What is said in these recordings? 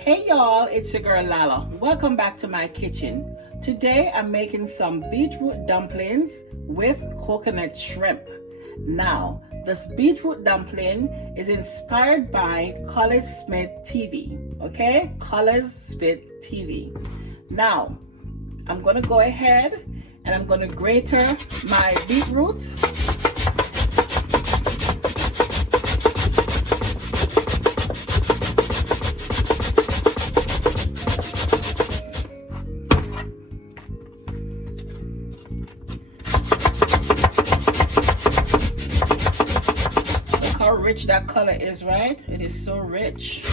Hey y'all, it's your girl Lala. Welcome back to my kitchen. Today I'm making some beetroot dumplings with coconut shrimp. Now, this beetroot dumpling is inspired by Colaz Smith TV. Okay? Colaz Smith TV. Now, I'm gonna go ahead and I'm gonna grate my beetroot. How rich that color is, right? It is so rich.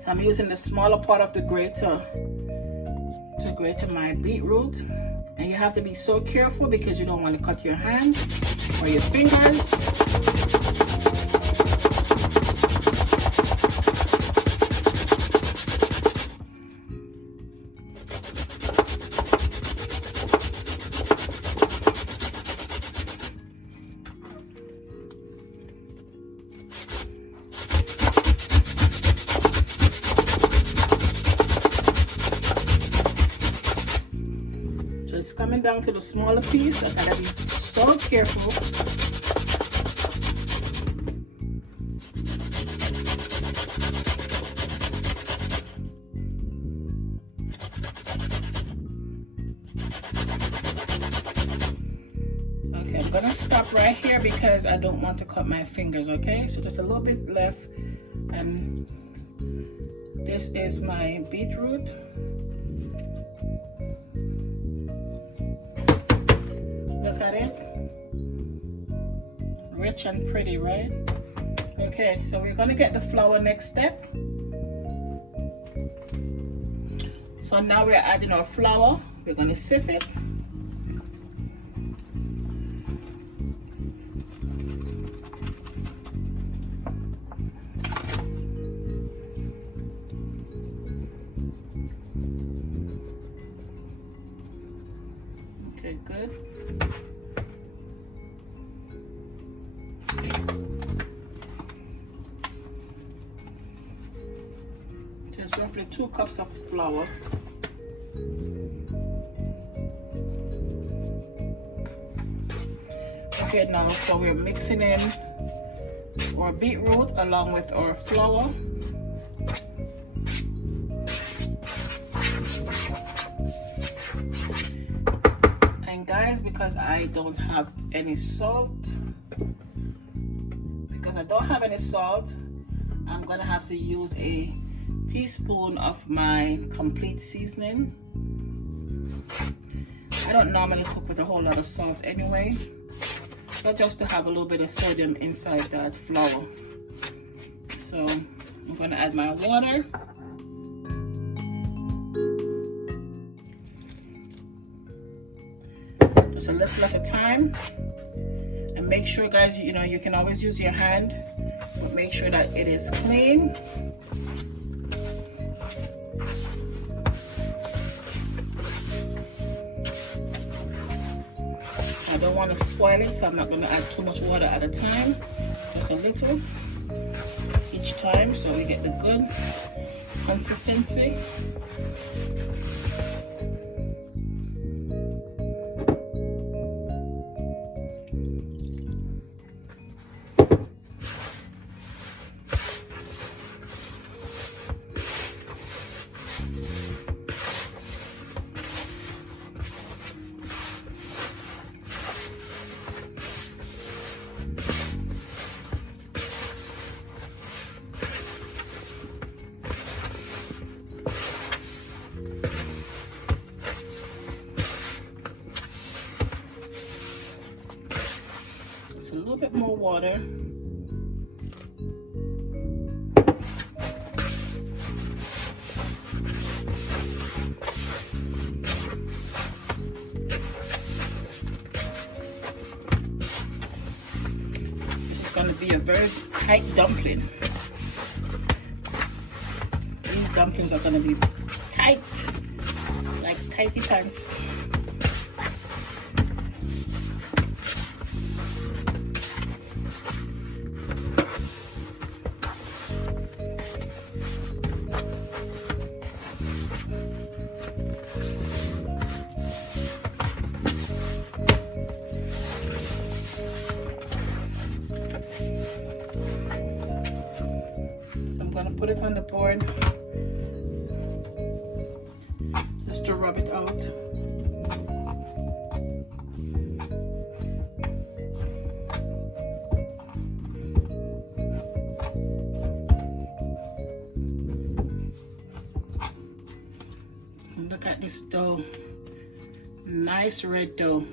So I'm using the smaller part of the grater to grate my beetroot. And you have to be so careful because you don't want to cut your hands or your fingers. It's coming down to the smaller piece. I gotta be so careful. Okay, I'm gonna stop right here because I don't want to cut my fingers, okay? So just a little bit left, and this is my beetroot. Look at it, rich and pretty, right? Okay, so we're gonna get the flour next step. So now we're adding our flour. We're gonna sieve it. Okay, good. There's roughly 2 cups of flour. Okay, now so we're mixing in our beetroot along with our flour. And guys, because I don't have any salt, I'm gonna have to use a teaspoon of my complete seasoning. I don't normally cook with a whole lot of salt anyway, but just to have a little bit of sodium inside that flour. So I'm gonna add my water. Just a little at a time. And make sure, guys, you know, you can always use your hand, but make sure that it is clean. I don't want to spoil it, so I'm not going to add too much water at a time. Just a little each time so we get the good consistency. A little bit more water. This is going to be a very tight dumpling. These dumplings are going to be tight, like tighty pants. board just to rub it out. Look at this dough. Nice red dough.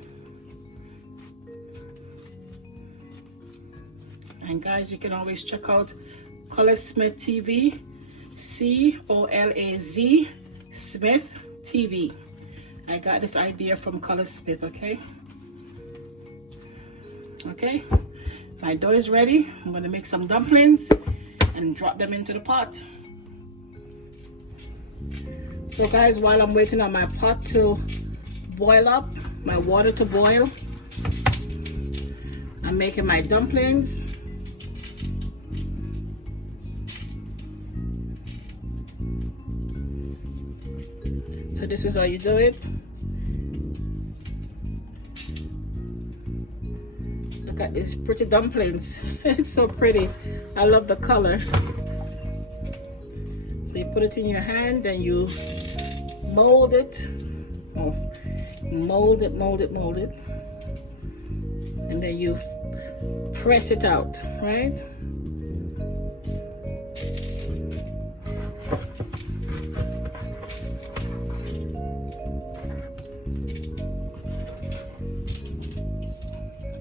And guys, you can always check out Colaz Smith TV, C-O-L-A-Z Smith TV. I got this idea from Colaz Smith, okay? Okay, my dough is ready. I'm gonna make some dumplings and drop them into the pot. So guys, while I'm waiting on my pot to boil up, my water to boil, I'm making my dumplings. So this is how you do it. Look at these pretty dumplings. It's so pretty. I love the color. So you put it in your hand and you mold it. Oh, mold it. And then you press it out, right?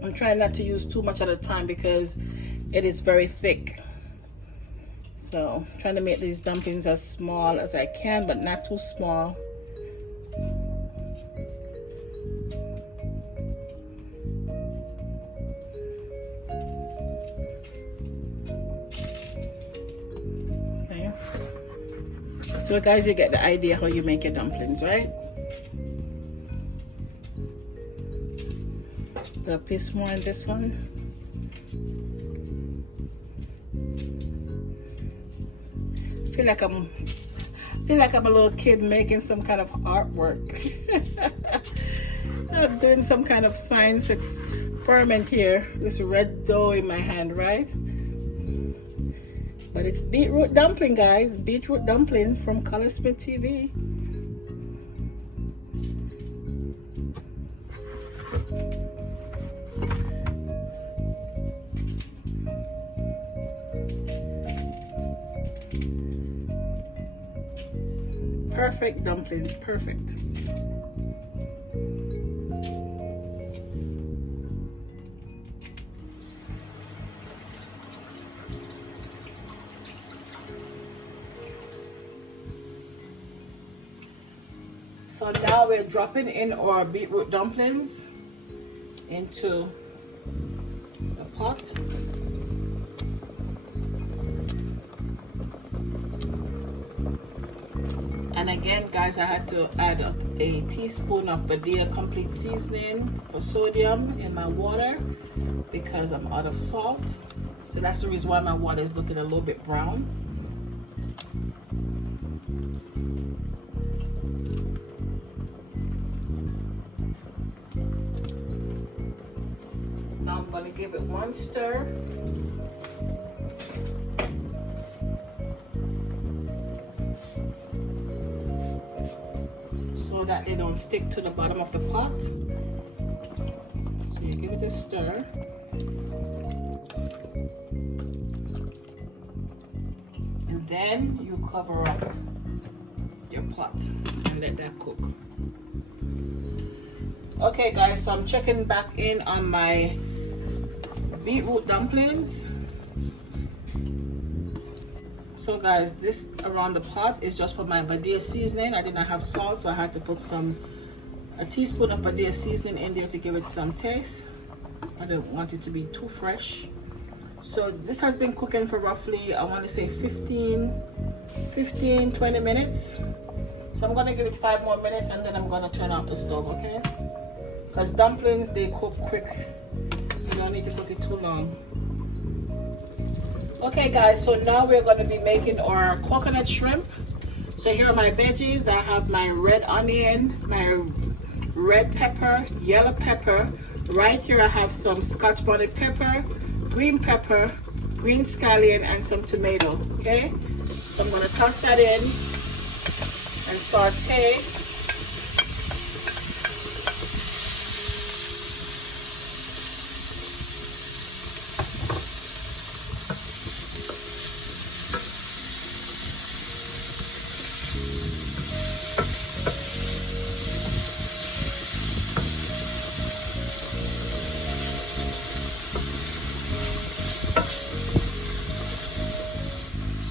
I'm trying not to use too much at a time because it is very thick. So I'm trying to make these dumplings as small as I can, but not too small. Okay. So guys, you get the idea how you make your dumplings, right? A piece more in this one. I feel like I'm a little kid making some kind of artwork. I'm doing some kind of science experiment here. This red dough in my hand, right? But it's beetroot dumpling, guys. Beetroot dumpling from Colaz Smith TV. Perfect dumplings, perfect. So now we're dropping in our beetroot dumplings into the pot. And again, guys, I had to add a teaspoon of Badia complete seasoning for sodium in my water because I'm out of salt. So that's the reason why my water is looking a little bit brown. Now I'm going to give it one stir. So that they don't stick to the bottom of the pot. So you give it a stir. And then you cover up your pot and let that cook. Okay guys, so I'm checking back in on my beetroot dumplings. So guys, this around the pot is just for my Badia seasoning. I did not have salt, so I had to put a teaspoon of Badia seasoning in there to give it some taste. I didn't want it to be too fresh. So this has been cooking for roughly, I want to say 20 minutes. So I'm going to give it 5 more minutes and then I'm going to turn off the stove, okay? Because dumplings, they cook quick. You don't need to cook it too long. Okay guys, so now we're going to be making our coconut shrimp. So here are my veggies. I have my red onion, my red pepper, yellow pepper. Right here I have some scotch bonnet pepper, green scallion, and some tomato. Okay, So I'm going to toss that in and saute.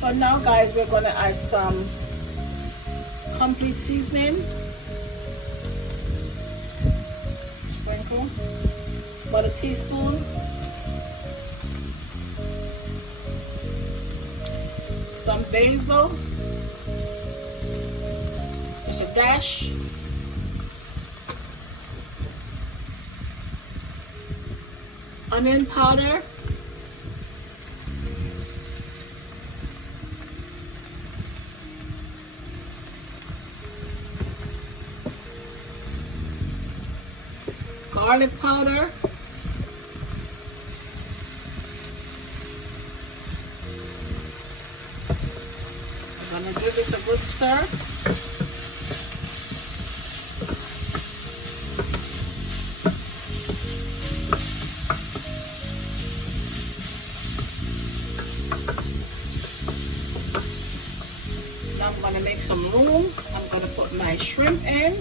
So now guys, we're going to add some complete seasoning. Sprinkle. About a teaspoon. Some basil. Just a dash. Onion powder. Garlic powder. I'm going to give this a good stir. Now I'm going to make some room. I'm going to put my shrimp in.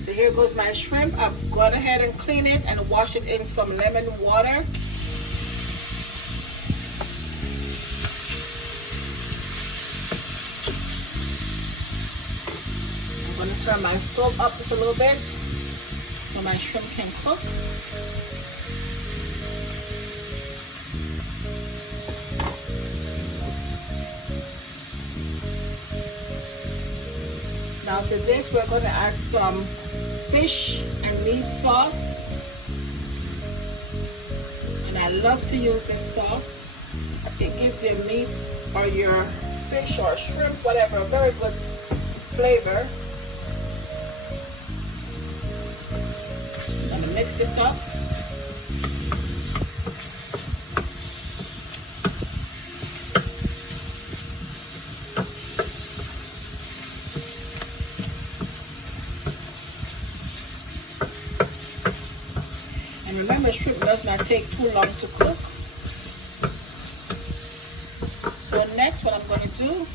So here goes my shrimp. I've gone ahead and cleaned it and washed it in some lemon water. I'm going to turn my stove up just a little bit so my shrimp can cook. Now to this we're going to add some fish and meat sauce, and I love to use this sauce. It gives your meat or your fish or shrimp, whatever, a very good flavor. I'm going to mix this up. And remember, shrimp does not take too long to cook. So next, what I'm going to do,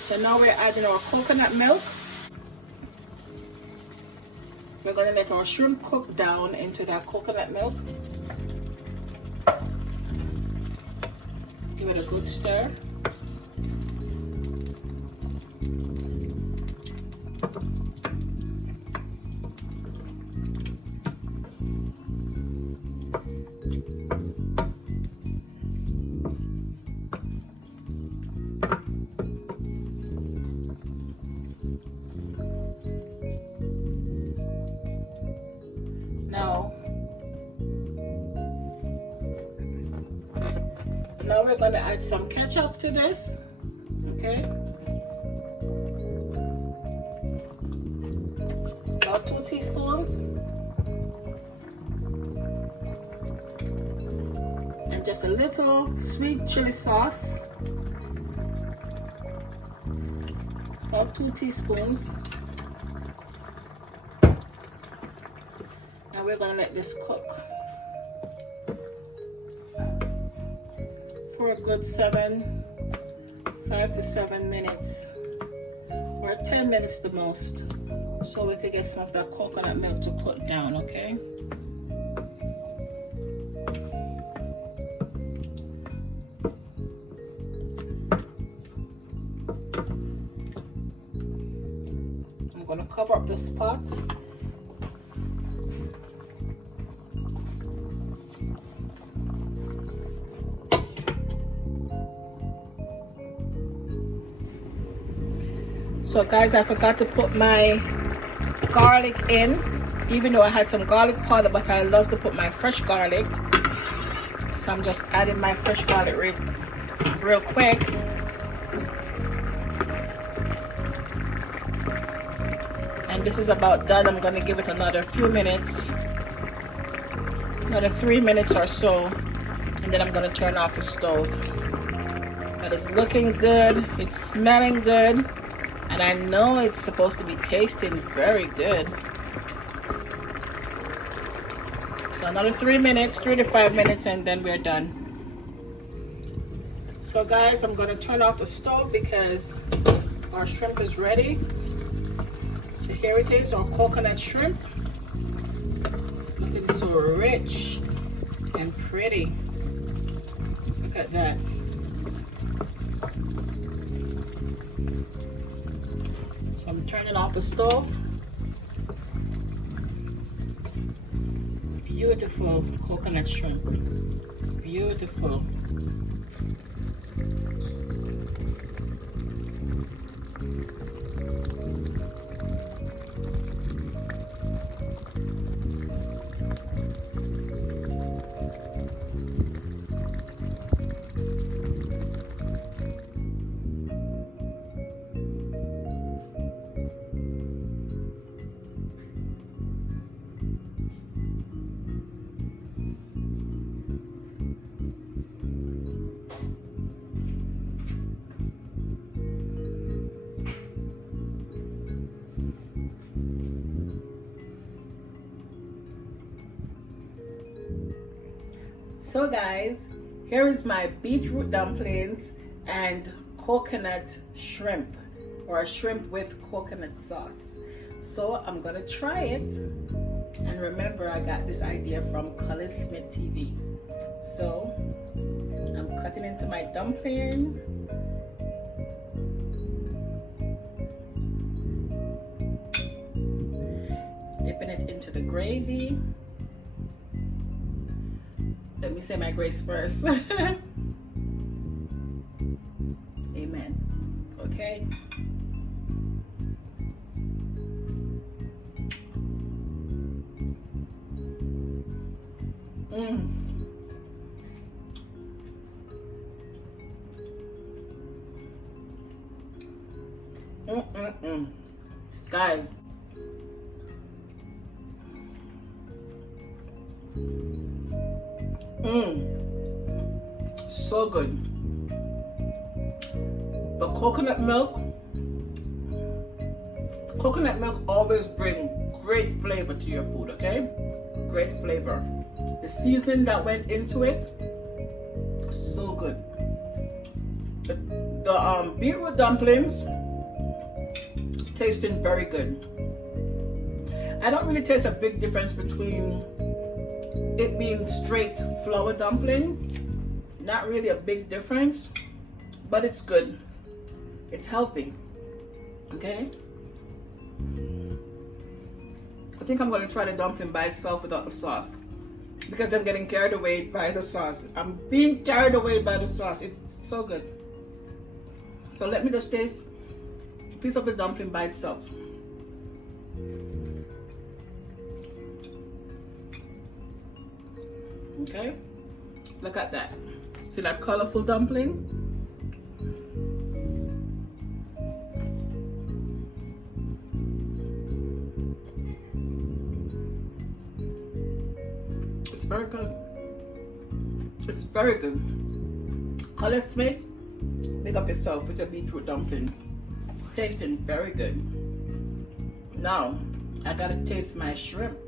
so now we're adding our coconut milk. We're going to let our shrimp cook down into that coconut milk. Give it a good stir. Now we're going to add some ketchup to this, okay? About 2 teaspoons. And just a little sweet chili sauce. About 2 teaspoons. And we're going to let this cook for a good 5 to 7 minutes, or 10 minutes the most, so we could get some of that coconut milk to cook down, okay? I'm going to cover up this pot. So guys, I forgot to put my garlic in, even though I had some garlic powder, but I love to put my fresh garlic. So I'm just adding my fresh garlic real quick. And this is about done. I'm going to give it another few minutes, another 3 minutes or so, and and then I'm gonna turn off the stove. But it's looking good, it's smelling good, and I know it's supposed to be tasting very good. So another 3 minutes, 3 to 5 minutes, and then we're done. So guys, I'm gonna turn off the stove because our shrimp is ready. So here it is, our coconut shrimp. Looking so rich and pretty. Look at that. So I'm turning off the stove. Beautiful coconut shrimp. Beautiful. So guys, here is my beetroot dumplings and coconut shrimp, or a shrimp with coconut sauce. So I'm gonna try it, and remember I got this idea from Colaz Smith TV. So I'm cutting into my dumpling. Dipping it into the gravy. Let me say my grace first. Amen. Okay. Guys. So good. The coconut milk always brings great flavor to your food, okay? Great flavor. The seasoning that went into it, so good. The beetroot dumplings, tasting very good. I don't really taste a big difference between it being straight flour dumpling. Not really a big difference, but it's good. It's healthy. Okay? I think I'm going to try the dumpling by itself without the sauce, because I'm getting carried away by the sauce. I'm being carried away by the sauce. It's so good. So let me just taste a piece of the dumpling by itself. Okay? Look at that. See that colorful dumpling? It's very good. It's very good. Colaz Smith, pick up yourself with your beetroot dumpling. Tasting very good. Now, I gotta taste my shrimp.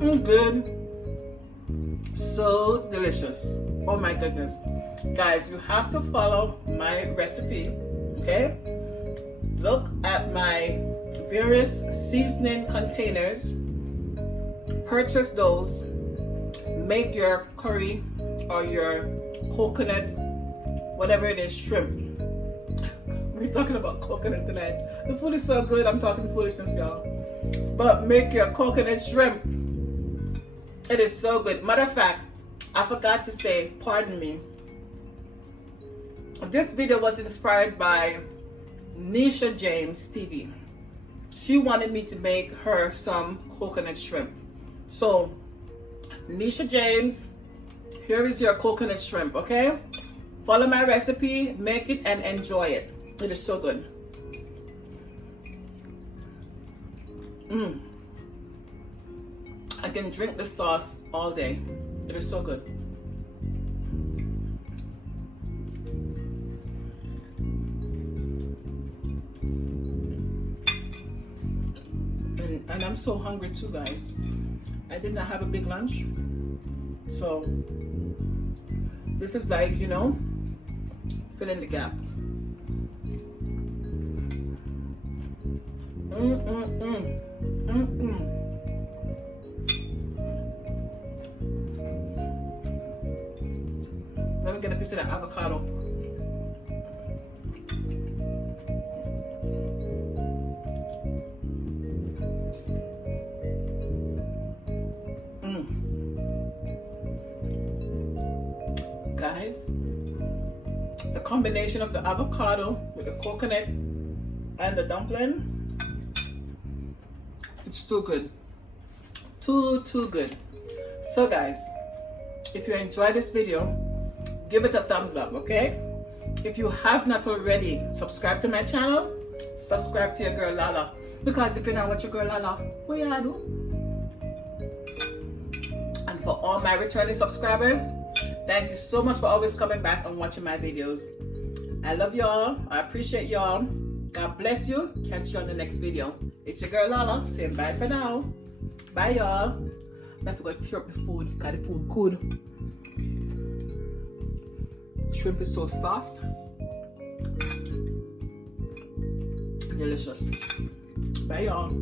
Good. So delicious. Oh my goodness. Guys, you have to follow my recipe, okay? Look at my various seasoning containers. Purchase those. Make your curry or your coconut, whatever it is, shrimp. We're talking about coconut tonight. The food is so good, I'm talking foolishness, y'all. But make your coconut shrimp. It is so good. Matter of fact, I forgot to say, pardon me. This video was inspired by Nisha James TV. She wanted me to make her some coconut shrimp. So, Nisha James, here is your coconut shrimp, okay? Follow my recipe, make it and enjoy it. It is so good. I can drink the sauce all day. It is so good. And I'm so hungry too, guys. I did not have a big lunch. So this is like, you know, fill in the gap. Let me get a piece of that avocado. Guys, the combination of the avocado with the coconut and the dumpling, it's too good. Too good. So guys, if you enjoyed this video, give it a thumbs up, okay? If you have not already subscribed to my channel, subscribe to your girl Lala. Because if you're not with your girl Lala, what you do? And for all my returning subscribers, thank you so much for always coming back and watching my videos. I love y'all. I appreciate y'all. God bless you. Catch you on the next video. It's your girl Lala saying bye for now. Bye y'all. I forgot to tear up the food. Got the food good. Shrimp is so soft. Delicious. Bye y'all.